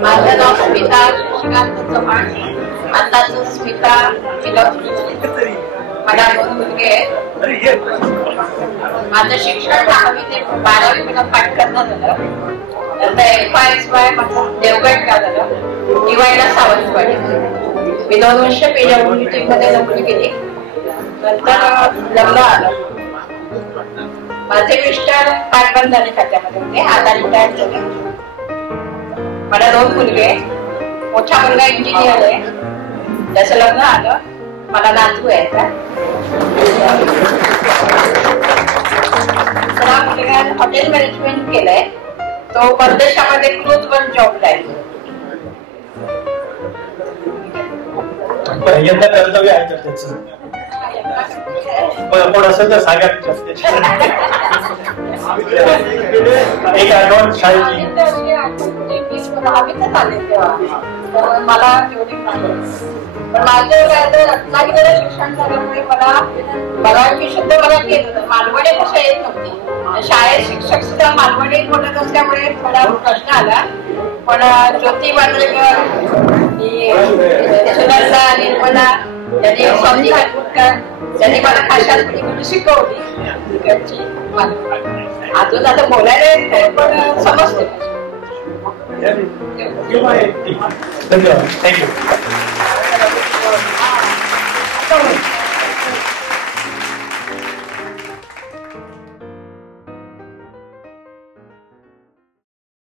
माझं नाव स्मिता श्रीकांत चव्हाण. आताच स्मिता मला 2 मुलगे आहेत. माझं शिक्षण 10वी ते 12वी मला पाठ करण्यात आलं. नंतर FISY माझं देवगडला झालं, दिवाळीला सावंतवाडी. मी 2 वर्ष PWD मध्ये नोकरी केली. नंतर लग्न आलं. माझे मिस्टर पाटबंधारे खात्यामध्ये होते, आता रिटायर झाले. मला 2 मुलगे. मोठा मुलगा इंजिनियर आहे, त्याचं लग्न आलं. मला नातू आहे. मला मुलगा हॉटेल मॅनेजमेंट केलंय. तो परदेशामध्ये क्रूजवर जॉबला आहे. यंदा कर्तव्य आहे तर त्याचं कोण असेल तर सांगा. एक आठवण शाळेची मला पण माझं रत्नागिरीला शिक्षण झाल्यामुळे मला मराठी शुद्ध मराठी येत होतं. मालवणी भाषा येत नव्हती. शाळेत शिक्षक सुद्धा मालवणी बोलत असल्यामुळे मला प्रश्न आला. पण ज्योती बांद्रेकर, सुनंदा निर्मला, त्यांनी स्वामी हातमुटकर, त्यांनी मला भाषा शिकवली. अजून आता बोलायला येत नाही, पण समजते. धन्यवाद. थँक्यू.